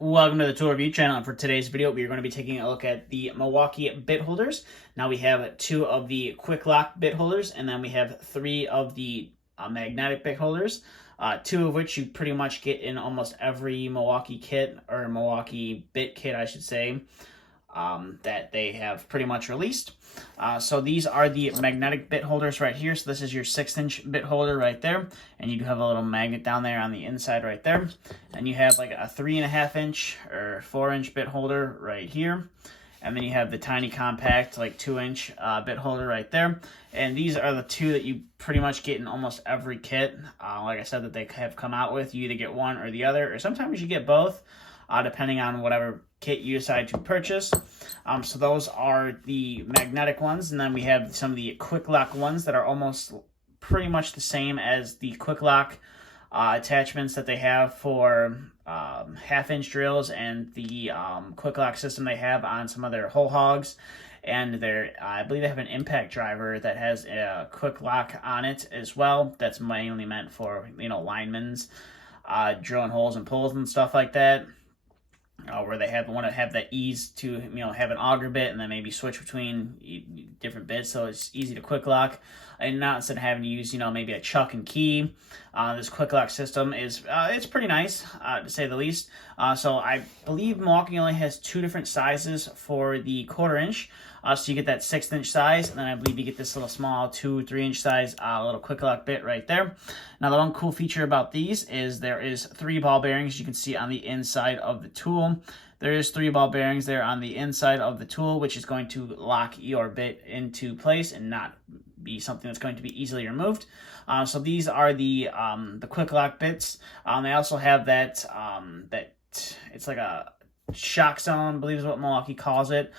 Welcome to the tool review channel, and for today's video we are going to be taking a look at the Milwaukee bit holders. Now we have two of the quick lock bit holders, and then we have three of the magnetic bit holders, two of which you pretty much get in almost every Milwaukee kit, or Milwaukee bit kit I should say, that they have pretty much released. So these are the magnetic bit holders right here. So this is your 6-inch bit holder right there, and you do have a little magnet down there on the inside right there. And you have like a 3.5-inch or 4-inch bit holder right here. And then you have the tiny compact like 2-inch bit holder right there. And these are the two that you pretty much get in almost every kit. Like I said, that they have come out with. You either get one or the other, or sometimes you get both, depending on whatever kit you decide to purchase. So those are the magnetic ones, and then we have some of the quick lock ones that are almost pretty much the same as the quick lock attachments that they have for 1/2-inch drills, and the quick lock system they have on some of their whole hogs. And I believe they have an impact driver that has a quick lock on it as well. That's mainly meant for, linemen's drilling holes and pulls and stuff like that. Where they want to have that ease to have an auger bit and then maybe switch between different bits, so it's easy to quick lock, and not instead of having to use maybe a chuck and key. This quick lock system is it's pretty nice, to say the least. So I believe Milwaukee only has two different sizes for the 1/4-inch. So you get that 6-inch size, and then I believe you get this little small 2-3-inch size little quick lock bit right there. Now the one cool feature about these is there is 3 ball bearings you can see on the inside of the tool. There is 3 ball bearings there on the inside of the tool, which is going to lock your bit into place and not be something that's going to be easily removed. So these are the quick lock bits. They also have that it's like a shock zone, I believe is what Milwaukee calls it,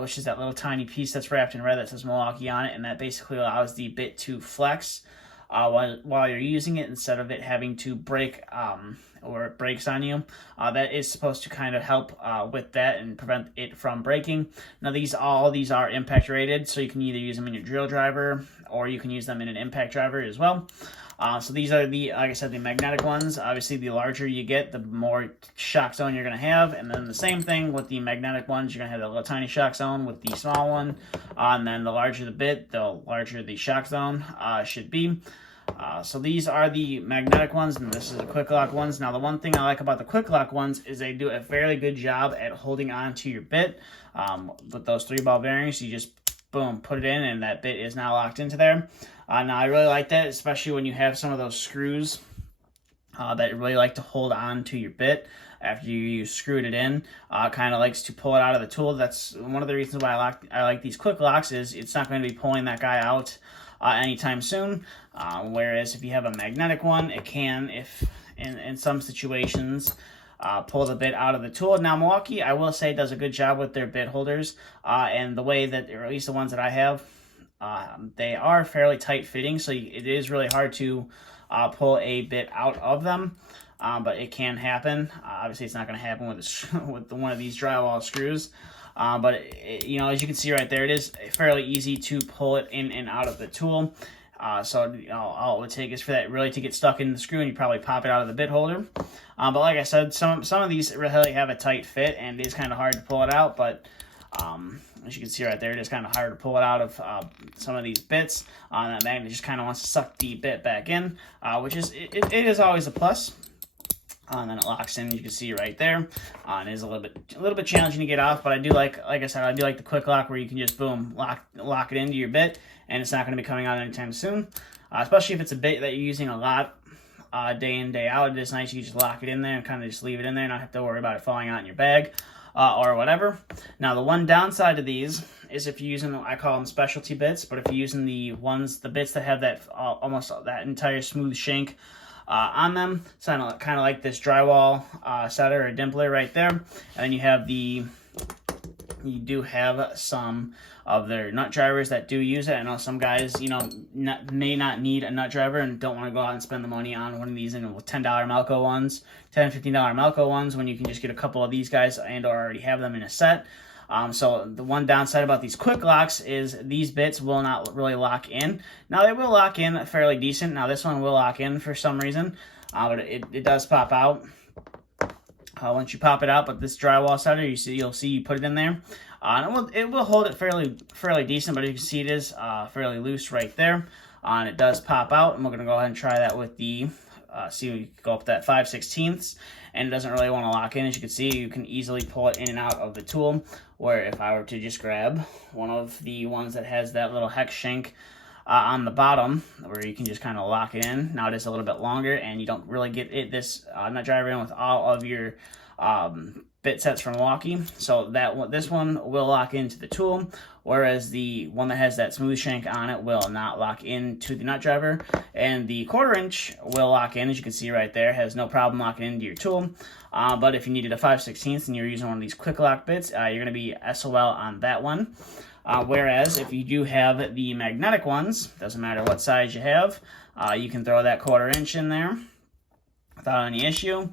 which is that little tiny piece that's wrapped in red that says Milwaukee on it, and that basically allows the bit to flex while you're using it, instead of it having to break or it breaks on you. That is supposed to kind of help with that and prevent it from breaking. Now all these are impact rated, so you can either use them in your drill driver or you can use them in an impact driver as well. So these are like I said, the magnetic ones. Obviously, the larger you get, the more shock zone you're going to have. And then the same thing with the magnetic ones. You're going to have that little tiny shock zone with the small one. And then the larger the bit, the larger the shock zone should be. So these are the magnetic ones, and this is the quick lock ones. Now, the one thing I like about the quick lock ones is they do a fairly good job at holding on to your bit. With those 3 ball bearings, you just boom, put it in, and that bit is now locked into there. Now, I really like that, especially when you have some of those screws that really like to hold on to your bit after you screwed it in. Kind of likes to pull it out of the tool. That's one of the reasons why I like these quick locks, is it's not going to be pulling that guy out anytime soon. Whereas if you have a magnetic one, it can, if in some situations, pull the bit out of the tool. Now, Milwaukee, I will say, does a good job with their bit holders, and the way that, or at least the ones that I have, they are fairly tight fitting, so it is really hard to pull a bit out of them, but it can happen. Obviously, it's not going to happen with one of these drywall screws, but as you can see right there, it is fairly easy to pull it in and out of the tool. So all it would take is for that really to get stuck in the screw, and you probably pop it out of the bit holder. But like I said, some of these really have a tight fit, and it is kind of hard to pull it out. But as you can see right there, it is kind of hard to pull it out of some of these bits. That magnet just kind of wants to suck the bit back in, which is it is always a plus. And then it locks in. You can see right there. It is a little bit challenging to get off, but I do like I said, I do like the quick lock where you can just boom lock it into your bit, and it's not going to be coming out anytime soon. Especially if it's a bit that you're using a lot, day in, day out. It is nice. You can just lock it in there and kind of just leave it in there, and not have to worry about it falling out in your bag or whatever. Now, the one downside of these is if you're using, I call them specialty bits, but if you're using the bits that have that almost that entire smooth shank on them, so kind of like this drywall setter or dimpler right there, and then you do have some of their nut drivers that do use it. I know some guys, may not need a nut driver and don't want to go out and spend the money on one of these $10 Melco ones, $10, $15 Melco ones, when you can just get a couple of these guys and or already have them in a set. So the one downside about these quick locks is these bits will not really lock in. Now, they will lock in fairly decent. Now, this one will lock in for some reason, but it does pop out. once you pop it out. But this drywall solder, you'll see you put it in there, and it will hold it fairly decent. But as you can see, it is fairly loose right there, and it does pop out. And we're gonna go ahead and try that with the see, we go up that 5/16, and it doesn't really want to lock in. As you can see, you can easily pull it in and out of the tool, where if I were to just grab one of the ones that has that little hex shank on the bottom, where you can just kind of lock it in. Now it is a little bit longer, and you don't really get this nut driver in with all of your bit sets from Milwaukee. So this one will lock into the tool, whereas the one that has that smooth shank on it will not lock into the nut driver. And the 1/4 inch will lock in, as you can see right there, has no problem locking into your tool. But if you needed a 5/16 and you're using one of these quick lock bits, you're going to be SOL on that one. Whereas if you do have the magnetic ones, doesn't matter what size you have, you can throw that 1/4 inch in there without any issue,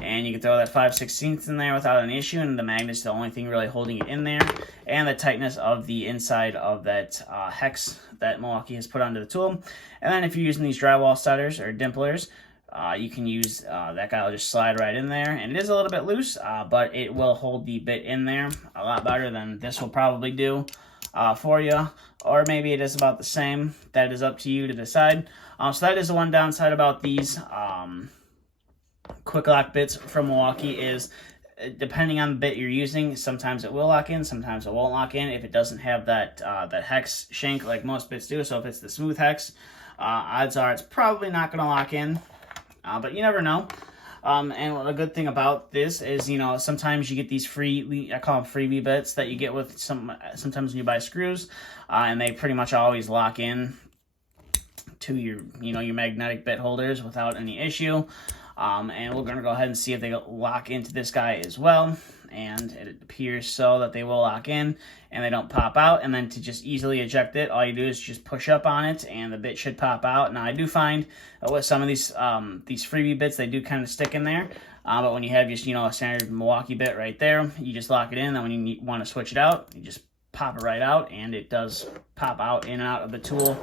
and you can throw that 5/16 in there without any issue, and the magnet's the only thing really holding it in there, and the tightness of the inside of that hex that Milwaukee has put onto the tool. And then if you're using these drywall setters or dimplers, you can use that guy will just slide right in there, and it is a little bit loose, but it will hold the bit in there a lot better than this will probably do for you, or maybe it is about the same. That is up to you to decide. So that is the one downside about these quick lock bits from Milwaukee, is depending on the bit you're using, sometimes it will lock in, sometimes it won't lock in if it doesn't have that that hex shank like most bits do. So if it's the smooth hex, odds are it's probably not going to lock in, but you never know. And a good thing about this is, you know, sometimes you get these free, I call them freebie bits that you get with sometimes when you buy screws, and they pretty much always lock in to your, you know, your magnetic bit holders without any issue. And we're going to go ahead and see if they lock into this guy as well. And it appears so that they will lock in and they don't pop out. And then to just easily eject it, all you do is just push up on it and the bit should pop out. Now I do find that with some of these freebie bits, they do kind of stick in there. But when you have just, you know, a standard Milwaukee bit right there, you just lock it in. Then when you want to switch it out, you just pop it right out, and it does pop out in and out of the tool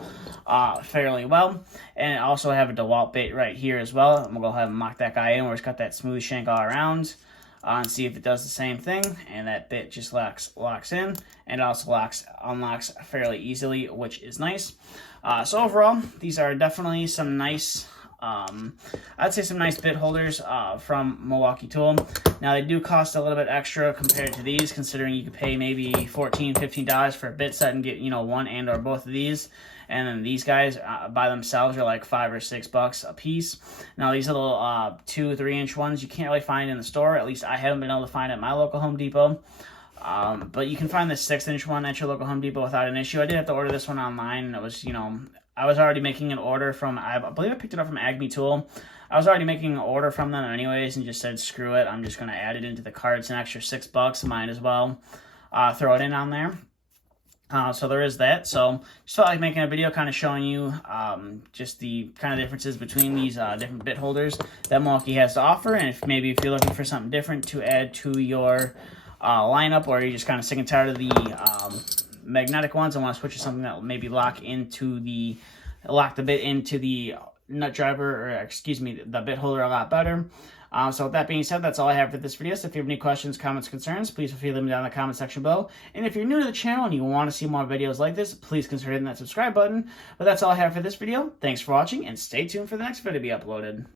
fairly well. And I also have a DeWalt bit right here as well. I'm going to go ahead and mock that guy in where it's got that smooth shank all around. And see if it does the same thing, and that bit just locks in, and it also unlocks fairly easily, which is nice. So overall, these are definitely some nice, I'd say some nice bit holders from Milwaukee Tool. Now they do cost a little bit extra compared to these, considering you could pay maybe $14, $15 for a bit set and get, you know, one and or both of these. And then these guys by themselves are like $5 or $6 a piece. Now these little 2 or 3 inch ones you can't really find in the store. At least I haven't been able to find at my local Home Depot. But you can find this 6-inch one at your local Home Depot without an issue. I did have to order this one online, and it was, you know, I was already making an order from, I believe I picked it up from Acme Tool. I was already making an order from them anyways, and just said, screw it, I'm just going to add it into the cart. It's an extra $6, might as well throw it in on there. So there is that. So just felt like making a video kind of showing you just the kind of differences between these different bit holders that Milwaukee has to offer. And if you're looking for something different to add to your lineup, or you're just kind of sick and tired of the magnetic ones and want to switch to something that will maybe lock the bit into the nut driver, or excuse me, the bit holder a lot better. So with that being said, that's all I have for this video. So if you have any questions, comments, concerns, please feel free to leave them down in the comment section below. And if you're new to the channel and you want to see more videos like this, please consider hitting that subscribe button. But that's all I have for this video. Thanks for watching, and stay tuned for the next video to be uploaded.